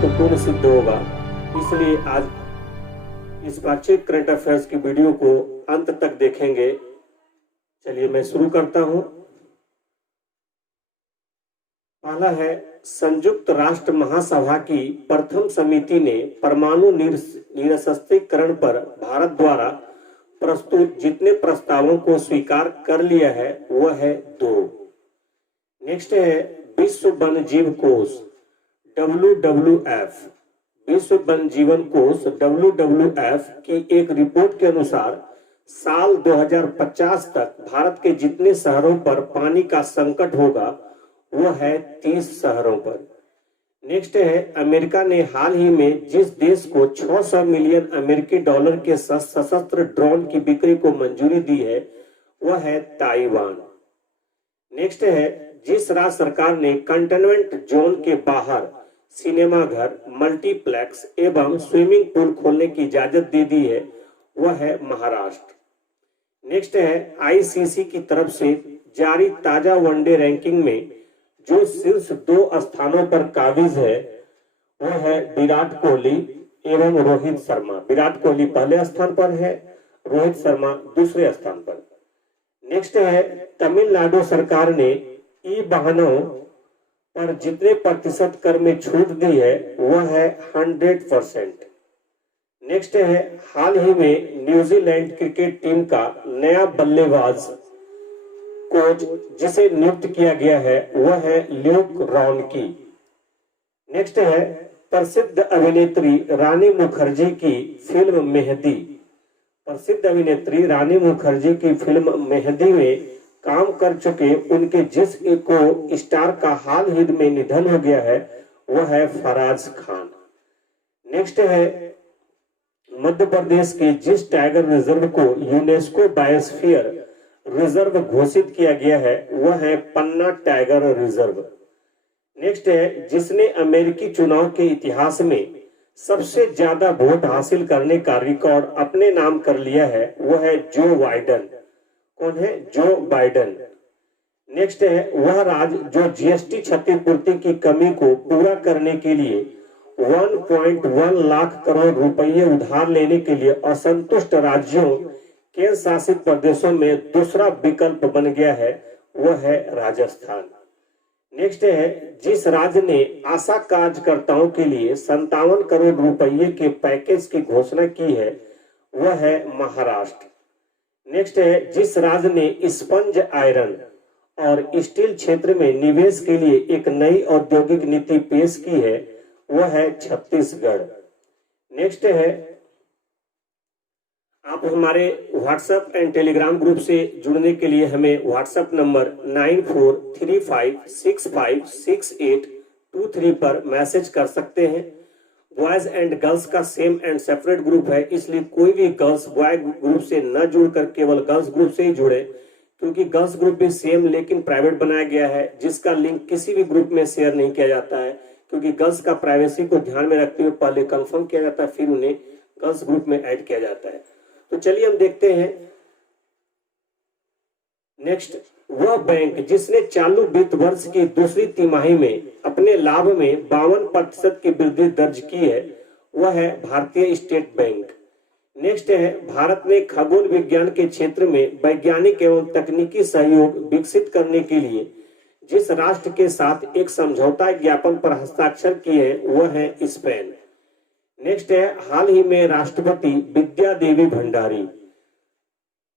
महत्वपूर्ण सिद्ध होगा। इसलिए आज इस पाक्षिक करंट अफेयर्स की वीडियो को अंत तक देखेंगे। चलिए मैं शुरू करता हूं। पहला है, संयुक्त राष्ट्र महासभा की प्रथम समिति ने परमाणु निरस्त्रीकरण पर भारत द्वारा प्रस्तुत जितने प्रस्तावों को स्वीकार कर लिया है वह है 2। नेक्स्ट है, विश्व वन जीव कोष WWF, विश्व वन जीवन कोष WWF की एक रिपोर्ट के अनुसार साल 2050 तक भारत के जितने शहरों पर पानी का संकट होगा वह है 30 शहरों पर। नेक्स्ट है, अमेरिका ने हाल ही में जिस देश को 600 मिलियन अमेरिकी डॉलर के सशस्त्र ड्रोन की बिक्री को मंजूरी दी है वह है ताइवान। नेक्स्ट है, जिस राज्य सरकार ने कंटेनमेंट जोन के बाहर सिनेमाघर, मल्टीप्लेक्स एवं स्विमिंग पूल खोलने की इजाजत दे दी है वह है महाराष्ट्र। नेक्स्ट है, ICC की तरफ से जारी ताजा वनडे रैंकिंग में जो शीर्ष 2 स्थानों पर काबिज है वह है विराट कोहली एवं रोहित शर्मा। विराट कोहली पहले स्थान पर है, रोहित शर्मा दूसरे स्थान पर। नेक्स्ट है, तमिलनाडु सरकार ने ई वाहनों पर जितने प्रतिशत कर में छूट दी है वह है 100%। नेक्स्ट है, हाल ही में न्यूजीलैंड क्रिकेट टीम का नया बल्लेबाज कोच जिसे नियुक्त किया गया है वह है ल्यूक रॉनकी। नेक्स्ट है, प्रसिद्ध अभिनेत्री रानी मुखर्जी की फिल्म मेहंदी, प्रसिद्ध अभिनेत्री रानी मुखर्जी की फिल्म मेहंदी में काम कर चुके उनके जिस को स्टार का हाल ही में निधन हो गया है वह है फराज खान। नेक्स्ट है, मध्य प्रदेश के जिस टाइगर रिजर्व को यूनेस्को बायोस्फीयर रिजर्व घोषित किया गया है वह है पन्ना टाइगर रिजर्व। नेक्स्ट है, जिसने अमेरिकी चुनाव के इतिहास में सबसे ज्यादा वोट हासिल करने का रिकॉर्ड अपने नाम कर लिया है वह है जो बाइडन। कौन है? जो बाइडन। नेक्स्ट है, वह राज्य जो GST क्षतिपूर्ति की कमी को पूरा करने के लिए 1.1 लाख करोड़ रुपये उधार लेने के लिए असंतुष्ट राज्यों केंद्र शासित प्रदेशों में दूसरा विकल्प बन गया है वह है राजस्थान। नेक्स्ट है, जिस राज्य ने आशा कार्यकर्ताओं के लिए 57 करोड़ रुपये के पैकेज की घोषणा की है वह है महाराष्ट्र। नेक्स्ट है, जिस राज्य ने स्पंज आयरन और स्टील क्षेत्र में निवेश के लिए एक नई औद्योगिक नीति पेश की है वह है छत्तीसगढ़। नेक्स्ट है, आप हमारे व्हाट्सएप एंड टेलीग्राम ग्रुप से जुड़ने के लिए हमें व्हाट्सएप नंबर 9435656823 पर मैसेज कर सकते हैं। बॉयज एंड गर्ल्स का सेम एंड सेपरेट ग्रुप है, इसलिए कोई भी गर्ल्स बॉय ग्रुप से न जुड़कर केवल गर्ल्स ग्रुप से ही जुड़े, क्योंकि गर्ल्स ग्रुप भी सेम लेकिन प्राइवेट बनाया गया है जिसका लिंक किसी भी ग्रुप में शेयर नहीं किया जाता है, क्योंकि गर्ल्स का प्राइवेसी को ध्यान में रखते हुए पहले कंफर्म किया जाता है फिर उन्हें गर्ल्स ग्रुप में ऐड किया जाता है। तो चलिए हम देखते हैं। नेक्स्ट, वह बैंक जिसने चालू वित्त वर्ष की दूसरी तिमाही में अपने लाभ में 52% की वृद्धि दर्ज की है वह है भारतीय स्टेट बैंक। नेक्स्ट है, भारत ने खगोल विज्ञान के क्षेत्र में वैज्ञानिक एवं तकनीकी सहयोग विकसित करने के लिए जिस राष्ट्र के साथ एक समझौता ज्ञापन पर हस्ताक्षर किए हैं वह है स्पेन। नेक्स्ट है, हाल ही में राष्ट्रपति विद्या देवी भंडारी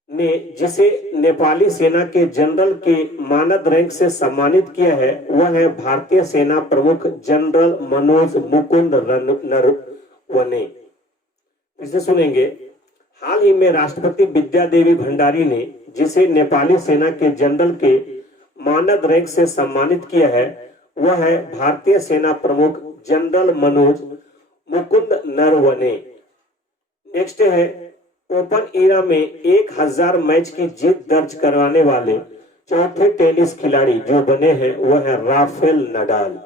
ने जिसे नेपाली सेना के जनरल के मानद रैंक से सम्मानित किया है वह है भारतीय सेना प्रमुख जनरल मनोज मुकुंद नरवणे। इसे सुनेंगे। हाल ही में राष्ट्रपति विद्या देवी भंडारी ने जिसे नेपाली सेना के जनरल के मानद रैंक से सम्मानित किया है वह है भारतीय सेना प्रमुख जनरल मनोज मुकुंद नरवणे। नेक्स्ट है, ओपन एरा में 1000 मैच की जीत दर्ज करवाने वाले चौथे टेनिस खिलाड़ी जो बने हैं वह है राफेल नडाल।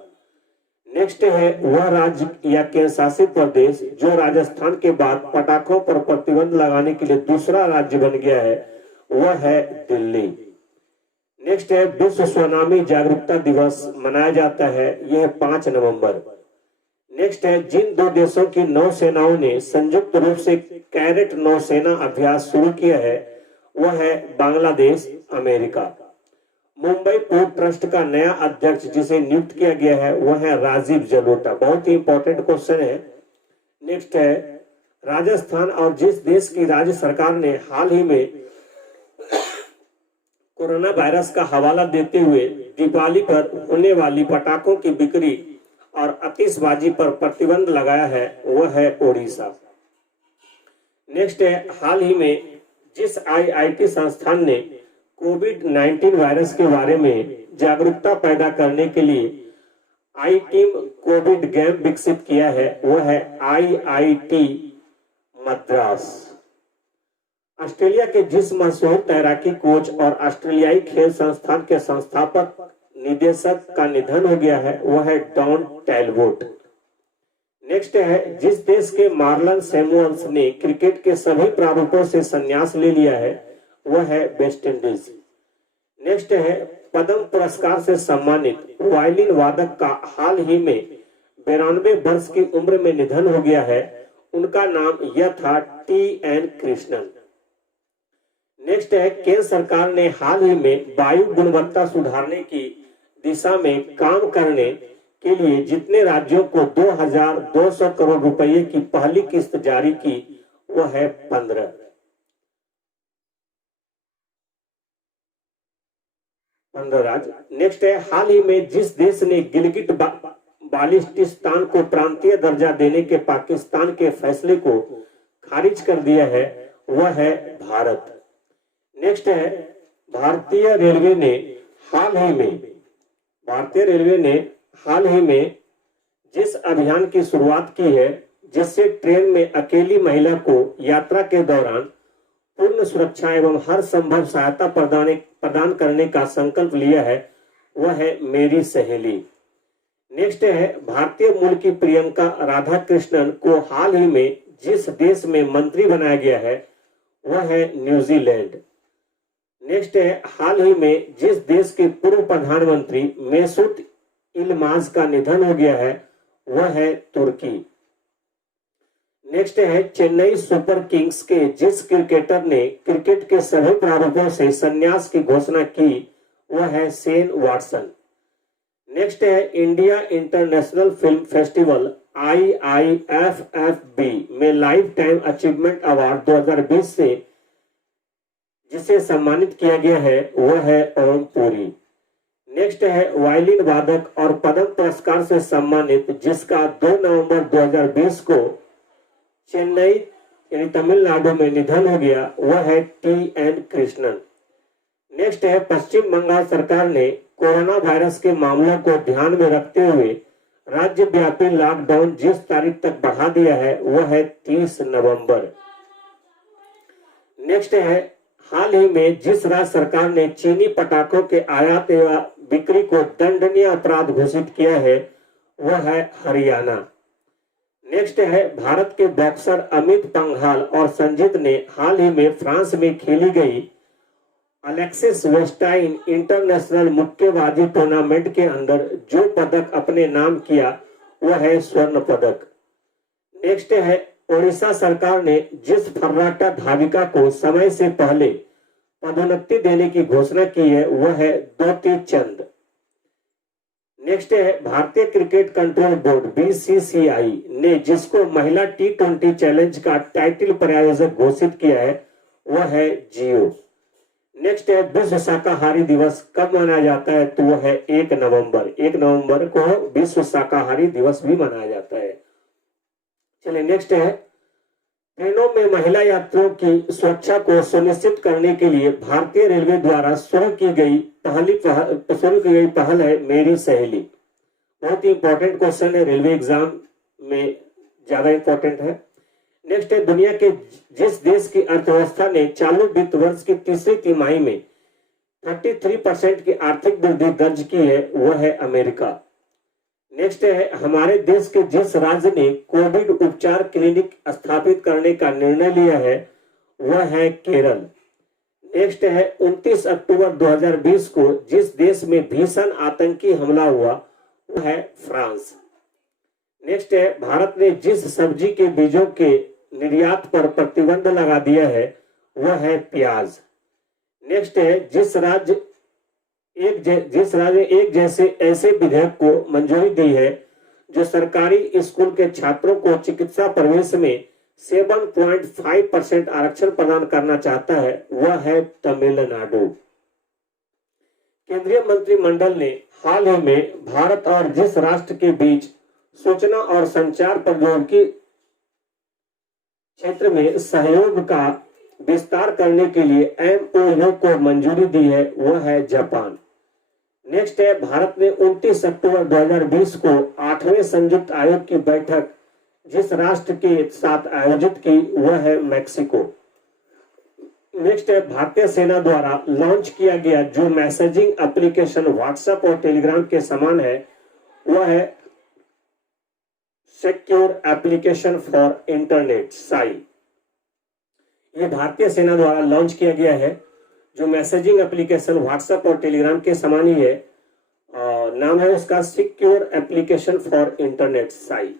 नेक्स्ट है, वह राज्य या केंद्र शासित प्रदेश जो राजस्थान के बाद पटाखों पर प्रतिबंध लगाने के लिए दूसरा राज्य बन गया है वह है दिल्ली। नेक्स्ट है, विश्व सुनामी जागरूकता दिवस मनाया जाता है, यह 5 नवंबर। नेक्स्ट है, जिन दो देशों की नौसेनाओं ने संयुक्त रूप से कैरेट नौसेना अभ्यास शुरू किया है वह है Bangladesh, America. Mumbai port trust का नया अध्यक्ष जिसे नियुक्त किया गया है वह है राजीव जलोटा। बहुत ही इंपॉर्टेंट क्वेश्चन है। नेक्स्ट है, राजस्थान और जिस देश की राज्य सरकार ने हाल ही में कोरोना वायरस का हवाला देते हुए दीपावली पर होने वाली पटाखों की बिक्री और आतिशबाजी पर प्रतिबंध लगाया है वह है ओडिशा। नेक्स्ट है, हाल ही में जिस आईआईटी संस्थान ने कोविड-19 वायरस के बारे में जागरूकता पैदा करने के लिए आई टीम कोविड गेम विकसित किया है वह है आईआईटी मद्रास। ऑस्ट्रेलिया के जिस मशहूर तैराकी कोच और ऑस्ट्रेलियाई खेल संस्थान के संस्थापक निदेशक का निधन हो गया है वह है डॉन टैलबोट। नेक्स्ट है, जिस देश के मार्लन सैमुअल्स ने क्रिकेट के सभी प्रारूपों से संन्यास ले लिया है वह है वेस्ट इंडीज। नेक्स्ट है, पद्म पुरस्कार से सम्मानित वायलिन वादक का हाल ही में 92 वर्ष की उम्र में निधन हो गया है। उनका नाम यह था टी.एन. कृष्णन। नेक्स्ट है, केंद्र सरकार ने हाल ही में वायु गुणवत्ता सुधारने की दिशा में काम करने के लिए जितने राज्यों को 2200 करोड़ रुपए की पहली किस्त जारी की वह है 15 राज्य। नेक्स्ट है, हाल ही में जिस देश ने गिलगिट बाल्टिस्तान को प्रांतीय दर्जा देने के पाकिस्तान के फैसले को खारिज कर दिया है वह है भारत। नेक्स्ट है, भारतीय रेलवे ने हाल ही में जिस अभियान की शुरुआत की है जिससे ट्रेन में अकेली महिला को यात्रा के दौरान पूर्ण सुरक्षा एवं हर संभव सहायता प्रदान करने का संकल्प लिया है वह है मेरी सहेली। नेक्स्ट है, भारतीय मूल की प्रियंका राधाकृष्णन को हाल ही में जिस देश में मंत्री बनाया गया है वह है न्यूजीलैंड। नेक्स्ट है, हाल ही में जिस देश के पूर्व प्रधानमंत्री मेसूत इल्माज का निधन हो गया है वह है तुर्की। नेक्स्ट है, चेन्नई सुपर किंग्स के जिस क्रिकेटर ने क्रिकेट के सभी प्रारूपों से संन्यास की घोषणा की वह है शेन वॉटसन। नेक्स्ट है, India international film festival IIFFB में लाइफ टाइम अचीवमेंट अवार्ड 2020 से जिसे सम्मानित किया गया है वह है ओम पुरी। नेक्स्ट है, वायलिन वादक और पद्म पुरस्कार से सम्मानित जिसका 2 नवंबर 2020 को चेन्नई यानी तमिलनाडु में निधन हो गया वह है टी.एन. कृष्णन। नेक्स्ट है, पश्चिम बंगाल सरकार ने कोरोना वायरस के मामलों को ध्यान में रखते हुए राज्यव्यापी लॉकडाउन जिस तारीख तक बढ़ा दिया है वह है 30 नवंबर। नेक्स्ट है, हाल ही में जिस राज्य सरकार ने चीनी पटाखों के आयात एवं बिक्री को दंडनीय अपराध घोषित किया है वह है हरियाणा। नेक्स्ट है, भारत के बॉक्सर अमित पंघाल और संजीत ने हाल ही में फ्रांस में खेली गई अलेक्सिस वेस्टाइन इंटरनेशनल मुक्केबाजी टूर्नामेंट के अंदर जो पदक अपने नाम किया वह है स्वर्ण पदक। नेक्स्ट है, ओडिशा सरकार ने जिस फर्राटा धाविका को समय से पहले पदोन्नति देने की घोषणा की है वह है द्योति चंद। नेक्स्ट है, भारतीय क्रिकेट कंट्रोल बोर्ड BCCI ने जिसको महिला T20 चैलेंज का टाइटल प्रायोजक घोषित किया है वह है जियो। नेक्स्ट है, विश्व शाकाहारी दिवस कब मनाया जाता है तो वह है 1 नवंबर। 1 नवंबर को विश्व शाकाहारी दिवस भी मनाया जाता है। चलिए नेक्स्ट है, ट्रेनों में महिला यात्रियों की सुरक्षा को सुनिश्चित करने के लिए भारतीय रेलवे द्वारा शुरू की गई पहल है मेरी सहेली। बहुत ही इंपॉर्टेंट क्वेश्चन है, रेलवे एग्जाम में ज्यादा इंपॉर्टेंट है। नेक्स्ट है, दुनिया के जिस देश की अर्थव्यवस्था ने चालू वित्त वर्ष की तीसरी तिमाही में 33% की आर्थिक वृद्धि दर्ज की है वह है अमेरिका। नेक्स्ट है, हमारे देश के जिस राज्य ने कोविड उपचार क्लिनिक स्थापित करने का निर्णय लिया है वह है केरल। नेक्स्ट है, 29 अक्टूबर 2020 को जिस देश में भीषण आतंकी हमला हुआ वह है फ्रांस। नेक्स्ट है, भारत ने जिस सब्जी के बीजों के निर्यात पर प्रतिबंध लगा दिया है वह है प्याज। नेक्स्ट है, जिस राज्य एक जैसे ऐसे विधेयक को मंजूरी दी है जो सरकारी स्कूल के छात्रों को चिकित्सा प्रवेश में 7.5% आरक्षण प्रदान करना चाहता है वह है तमिलनाडु। केंद्रीय मंत्रिमंडल ने हाल ही में भारत और जिस राष्ट्र के बीच सूचना और संचार प्रौद्योगिकी क्षेत्र में सहयोग का विस्तार करने के लिए MOU को मंजूरी दी है वह है जापान। नेक्स्ट है, भारत ने 29 अक्टूबर 2020 को 8वें संयुक्त आयोग की बैठक जिस राष्ट्र के साथ आयोजित की वह है मैक्सिको। नेक्स्ट है, भारतीय सेना द्वारा लॉन्च किया गया जो मैसेजिंग एप्लीकेशन व्हाट्सएप और टेलीग्राम के समान है वह है secure application for internet Sai. ये भारतीय सेना द्वारा लॉन्च किया गया है जो मैसेजिंग एप्लीकेशन व्हाट्सएप और टेलीग्राम के समान ही है। नाम है उसका secure application for internet Sai.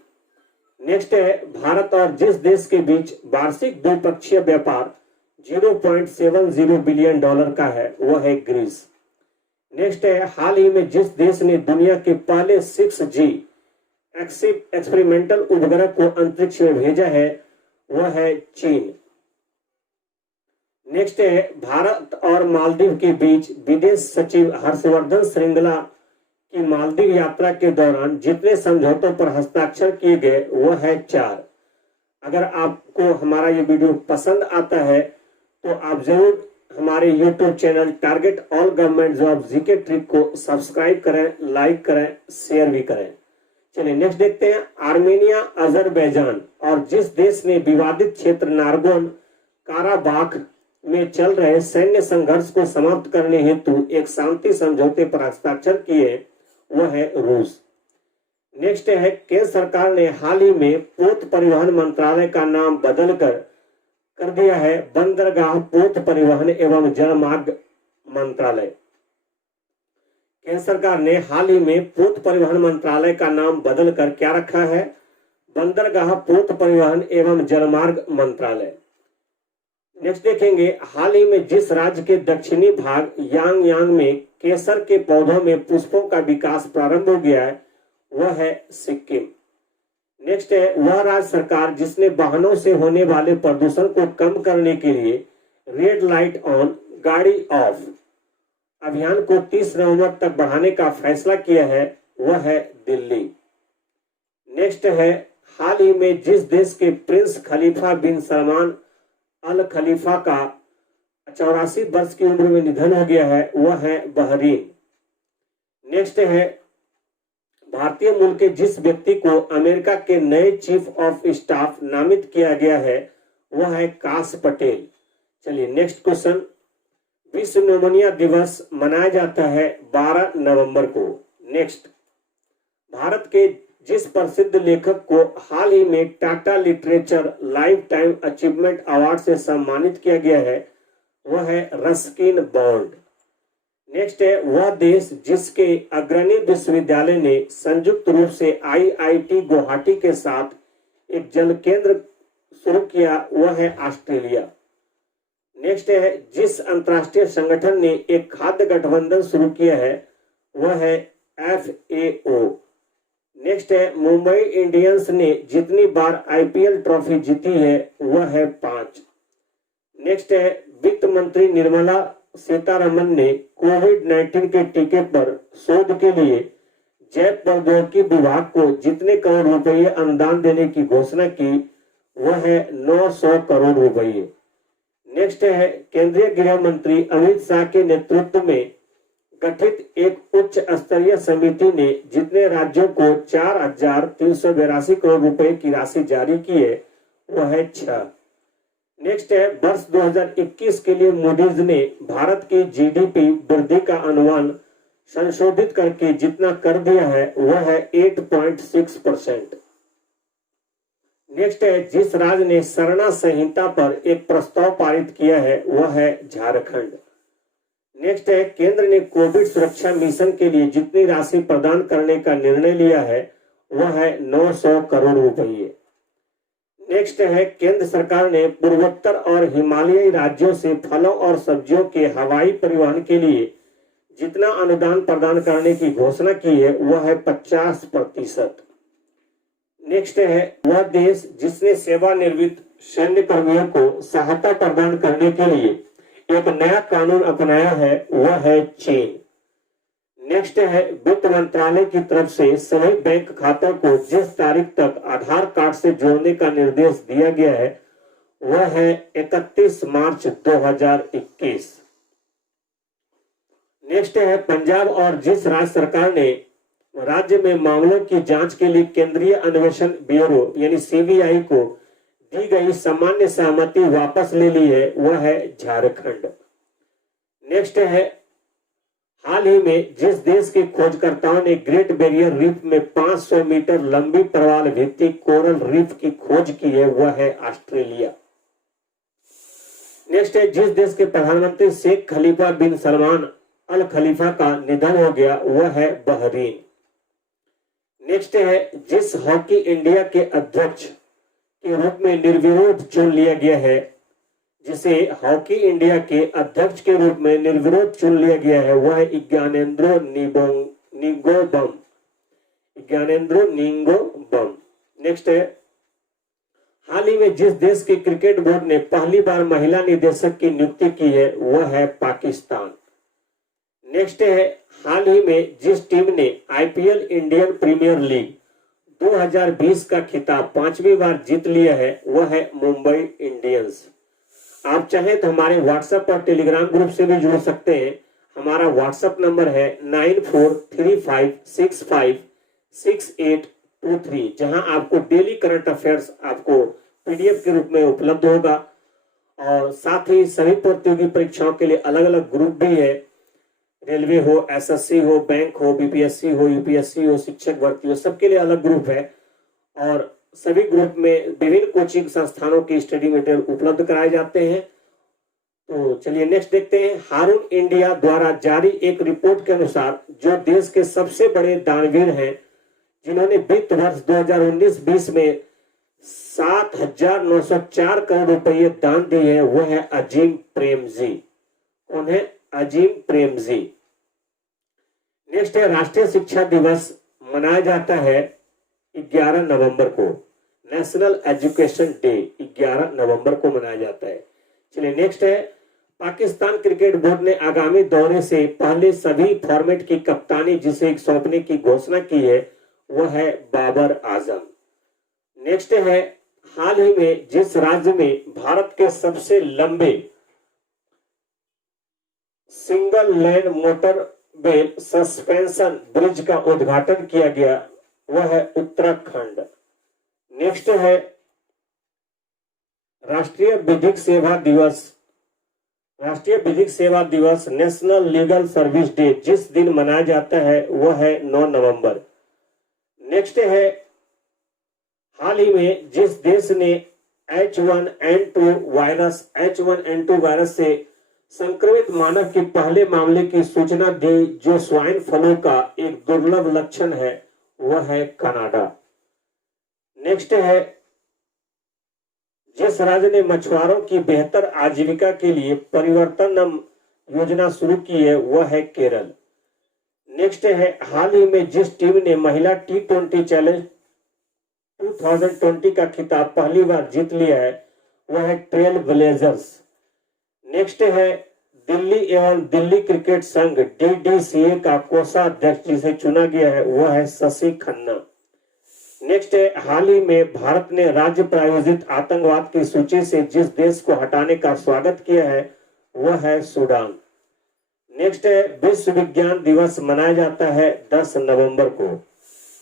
Next है, भारत और जिस देश के बीच वार्षिक द्विपक्षीय व्यापार $0.70 बिलियन का है वह है ग्रीस। नेक्स्ट है, हाल ही में जिस देश ने दुनिया के पहले 6G एक्सपेरिमेंटल उपग्रह को अंतरिक्ष में भेजा है वह है चीन। नेक्स्ट है, भारत और मालदीव के बीच विदेश सचिव हर्षवर्धन श्रृंगला की मालदीव यात्रा के दौरान जितने समझौतों पर हस्ताक्षर किए गए वह है 4। अगर आपको हमारा ये वीडियो पसंद आता है तो आप जरूर हमारे YouTube channel target all government job GK trick को सब्सक्राइब करें, लाइक करें, शेयर भी करें। चलिए नेक्स्ट देखते हैं, आर्मेनिया, अजरबैजान और जिस देश ने विवादित क्षेत्र नारगोन काराबाख में चल रहे सैन्य संघर्ष को समाप्त करने हेतु एक शांति समझौते पर हस्ताक्षर किए वह है रूस। नेक्स्ट है, केंद्र सरकार ने हाल ही में पोत परिवहन मंत्रालय का नाम बदलकर कर दिया है बंदरगाह पोत परिवहन एवं जलमार्ग मंत्रालय। केंद्र सरकार ने हाल ही में पोत परिवहन मंत्रालय का नाम बदलकर क्या रखा है, बंदरगाह पोत परिवहन एवं जलमार्ग मंत्रालय। नेक्स्ट देखेंगे, हाल ही में जिस राज्य के दक्षिणी भाग यांग में केसर के पौधों में पुष्पों का विकास प्रारंभ हो गया है वह है सिक्किम। नेक्स्ट है, वह राज्य सरकार जिसने वाहनों से होने वाले प्रदूषण को कम करने के लिए रेड लाइट ऑन गाड़ी ऑफ अभियान को 30 नवंबर तक बढ़ाने का फैसला किया है वह है दिल्ली। नेक्स्ट है, हाल ही में जिस देश के प्रिंस खलीफा बिन सलमान अल खलीफा का 84 वर्ष की उम्र में निधन हो गया है वह है बहरीन। नेक्स्ट है, भारतीय मूल के जिस व्यक्ति को अमेरिका के नए चीफ ऑफ स्टाफ नामित किया गया है वह है काश पटेल। चलिए नेक्स्ट क्वेश्चन, विश्व निमोनिया दिवस मनाया जाता है 12 नवंबर को। नेक्स्ट, भारत के जिस प्रसिद्ध लेखक को हाल ही में Tata literature life time achievement award से सम्मानित किया गया है वह है रस्किन बॉन्ड। नेक्स्ट है, वह देश जिसके अग्रणी विश्वविद्यालय ने संयुक्त रूप से IIT गुवाहाटी के साथ एक जल केंद्र शुरू किया वह है ऑस्ट्रेलिया। नेक्स्ट है, जिस अंतरराष्ट्रीय संगठन ने एक खाद्य गठबंधन शुरू किया है वह है FAO। नेक्स्ट है, मुंबई इंडियंस ने जितनी बार IPL ट्रॉफी जीती है वह है 5। नेक्स्ट है, वित्त मंत्री निर्मला सीतारमन ने कोविड-19 के टीके पर शोध के लिए जैव प्रौद्योगिकी विभाग को जितने करोड़ रुपए अनुदान देने की घोषणा की वह है 900 करोड़ रुपए। नेक्स्ट है, केंद्रीय गृह मंत्री अमित शाह के नेतृत्व में गठित एक उच्च स्तरीय समिति ने जितने राज्यों को 4,382 करोड़ रुपए की राशि जारी की है वह है 6। नेक्स्ट है, वर्ष 2021 के लिए मूडीज ने भारत की GDP वृद्धि का अनुमान संशोधित करके जितना कर दिया है वह है 8.6%। नेक्स्ट है, जिस राज्य ने सरना संहिता पर एक प्रस्ताव पारित किया है वह है झारखंड। नेक्स्ट है, केंद्र ने कोविड सुरक्षा मिशन के लिए जितनी राशि प्रदान करने का निर्णय लिया है वह है 900 करोड़ रुपये। नेक्स्ट है, केंद्र सरकार ने पूर्वोत्तर और हिमालयी राज्यों से फलों और सब्जियों के हवाई परिवहन के लिए जितना अनुदान प्रदान करने की घोषणा की है वह है 50%। नेक्स्ट है, वह देश जिसने सेवानिवृत्त सैन्य कर्मियों को सहायता प्रदान करने के लिए एक नया कानून अपनाया है वह है चीन। नेक्स्ट है, वित्त मंत्रालय की तरफ से सभी बैंक खातों को जिस तारीख तक आधार कार्ड से जोड़ने का निर्देश दिया गया है वह है 31 मार्च 2021। नेक्स्ट है, पंजाब और जिस राज्य सरकार ने राज्य में मामलों की जांच के लिए केंद्रीय अन्वेषण ब्यूरो यानी सीबीआई को दी गई सामान्य सहमति वापस ले ली है वह है झारखंड। नेक्स्ट है, हाल ही में जिस देश के खोजकर्ताओं ने ग्रेट बैरियर रीफ में 500 मीटर लंबी प्रवाल भित्तिक कोरल रीफ की खोज की है वह है ऑस्ट्रेलिया। नेक्स्ट है, जिस देश के प्रधानमंत्री शेख खलीफा बिन सलमान अल खलीफा का निधन हो गया वह है बहरीन। नेक्स्ट है, जिस हॉकी इंडिया के अध्यक्ष के रूप में निर्विरोध चुन लिया गया है जिसे हॉकी इंडिया के अध्यक्ष के रूप में निर्विरोध चुन लिया गया है वह है ज्ञानेंद्रो निंगोबम। नेक्स्ट है, हाल ही में जिस देश के क्रिकेट बोर्ड ने पहली बार महिला निदेशक की नियुक्ति की है वह है पाकिस्तान। नेक्स्ट है, हाल ही में जिस टीम ने आईपीएल इंडियन प्रीमियर लीग 2020 का खिताब 5वीं बार जीत लिया है वह है मुंबई इंडियंस। आप चाहें तो हमारे व्हाट्सएप और टेलीग्राम ग्रुप से भी जुड़ सकते हैं। हमारा व्हाट्सएप नंबर है 9435656823 जहां आपको डेली करंट अफेयर्स आपको पीडीएफ के रूप में उपलब्ध होगा और साथ ही सभी प्रतियोगी परीक्षाओं के लिए अलग अलग ग्रुप भी है। रेलवे हो, एसएससी हो, बैंक हो, बीपीएससी हो, यूपीएससी हो, शिक्षक भर्ती हो, सबके लिए अलग ग्रुप है और सभी ग्रुप में विभिन्न कोचिंग संस्थानों की स्टडी मटेरियल उपलब्ध कराए जाते हैं। तो चलिए नेक्स्ट देखते हैं। हारून इंडिया द्वारा जारी एक रिपोर्ट के अनुसार जो देश के सबसे बड़े दानवीर हैं जिन्होंने वित्त वर्ष 2019-20 में 7,904 करोड़ रुपये दान दिए हैं वह है अजीम प्रेमजी। कौन है? अजीम प्रेमजी। नेक्स्ट है, राष्ट्रीय शिक्षा दिवस मनाया जाता है 11 नवंबर को। नेशनल एजुकेशन डे 11 नवंबर को मनाया जाता है। चलिए नेक्स्ट है, पाकिस्तान क्रिकेट बोर्ड ने आगामी दौरे से पहले सभी फॉर्मेट की कप्तानी जिसे सौंपने की घोषणा की है वह है बाबर आजम। नेक्स्ट है, हाल ही में जिस राज्य में भारत के सबसे लंबे single lane motor way suspension bridge का उद्घाटन किया गया वह है उत्तराखंड। नेक्स्ट है, राष्ट्रीय विधिक सेवा दिवस नेशनल लीगल सर्विस डे जिस दिन मनाया जाता है वह है 9 नवंबर। नेक्स्ट है, हाल ही में जिस देश ने H1N2 वायरस से संक्रमित मानव के पहले मामले की सूचना दी जो स्वाइन फ्लू का एक दुर्लभ लक्षण है वह है कनाडा। नेक्स्ट है, जिस राज्य ने मछुआरों की बेहतर आजीविका के लिए परिवर्तन योजना शुरू की है वह है केरल। नेक्स्ट है, हाल ही में जिस टीम ने महिला T20 चैलेंज 2020 का खिताब पहली बार जीत लिया है वह है ट्रेल ब्लेजर्स। नेक्स्ट है, दिल्ली एवं दिल्ली क्रिकेट संघ DDCA का कोषाध्यक्ष जिसे चुना गया है वह है शशि खन्ना। नेक्स्ट है, हाल ही में भारत ने राज्य प्रायोजित आतंकवाद की सूची से जिस देश को हटाने का स्वागत किया है वह है सूडान। नेक्स्ट है, विश्व विज्ञान दिवस मनाया जाता है 10 नवंबर को।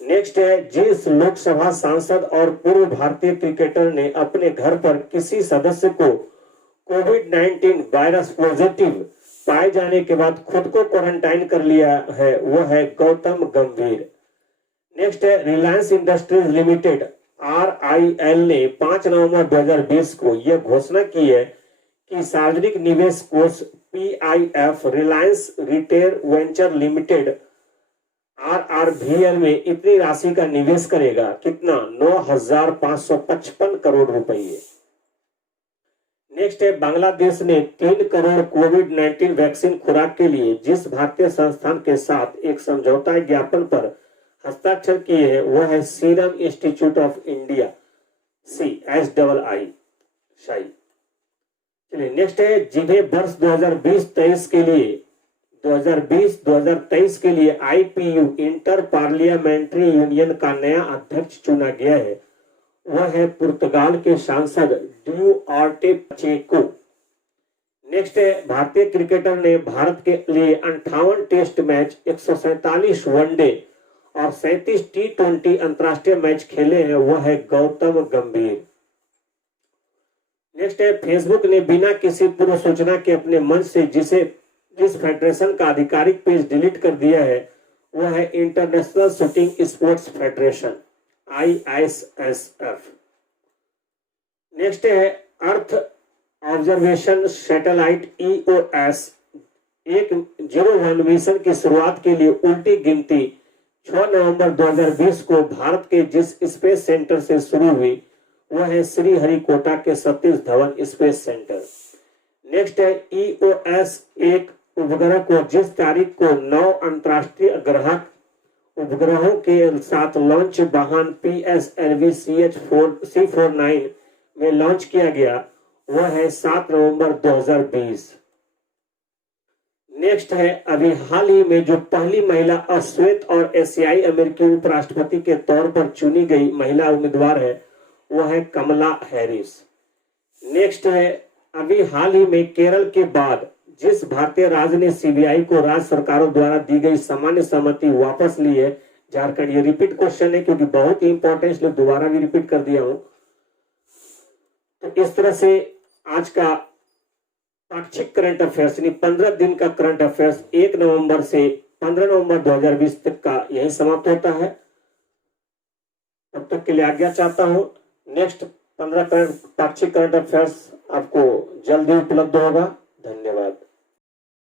नेक्स्ट है, जिस लोकसभा सांसद और पूर्व भारतीय क्रिकेटर ने अपने घर पर किसी सदस्य को कोविड-19 वायरस पॉजिटिव पाए जाने के बाद खुद को क्वारंटाइन कर लिया है वह है गौतम गंभीर। नेक्स्ट है, रिलायंस इंडस्ट्रीज लिमिटेड RIL ने 5 नवंबर 2020 को यह घोषणा की है कि सार्वजनिक निवेश कोष PIF Reliance retail venture limited RRVL में इतनी राशि का निवेश करेगा, कितना? 9,555 करोड़ रुपए। नेक्स्ट है, बांग्लादेश ने 3 करोड़ कोविड-19 वैक्सीन खुराक के लिए जिस भारतीय संस्थान के साथ एक समझौता ज्ञापन पर हस्ताक्षर किए हैं वह है serum institute of India, CSII शाई। चलिए नेक्स्ट है, जिन्हें वर्ष 2020-23 के लिए IPU इंटर पार्लियामेंट्री यूनियन का नया अध्यक्ष चुना गया है वह है पुर्तगाल के सांसद ड्यूआर्टे पचेको। नेक्स्ट है, भारतीय क्रिकेटर ने भारत के लिए 58 टेस्ट मैच, 147 वनडे और 37 T20 अंतरराष्ट्रीय मैच खेले हैं वह है गौतम गंभीर। नेक्स्ट है, फेसबुक ने बिना किसी पूर्व सूचना के अपने मंच से जिस फेडरेशन का आधिकारिक पेज डिलीट कर दिया है वह है international shooting sports federation, ISSF। Next है, earth observation satellite EOS 101 mission की शुरुआत के लिए उल्टी गिनती 6 नवंबर 2020 को भारत के जिस स्पेस सेंटर से शुरू हुई वह है श्रीहरिकोटा के Satish Dhawan space centre. Next है, EOS एक उपग्रह को जिस तारीख को 9 अंतरराष्ट्रीय उपग्रहों के साथ लॉन्च वाहन PSLV C49 में लॉन्च किया गया वह है 7 नवंबर 2020। नेक्स्ट है, अभी हाल ही में जो पहली महिला अश्वेत और एशियाई अमेरिकी उपराष्ट्रपति के तौर पर चुनी गई महिला उम्मीदवार है वह है कमला हैरिस। नेक्स्ट है, अभी हाल ही में केरल के बाद जिस भारतीय राज्य ने CBI को राज्य सरकारों द्वारा दी गई सामान्य सहमति वापस ली है, झारखंड। ये रिपीट क्वेश्चन है क्योंकि बहुत ही इंपॉर्टेंट, इसलिए दोबारा भी रिपीट कर दिया हूं। तो इस तरह से आज का पाक्षिक करंट अफेयर्स यानी 15 दिन का करंट अफेयर्स 1 नवंबर से 15 नवंबर 2020 तक का यही समाप्त होता है। तब तक के लिए आज्ञा चाहता हूं। नेक्स्ट 15 पाक्षिक करंट अफेयर्स आपको जल्दी उपलब्ध होगा। धन्यवाद।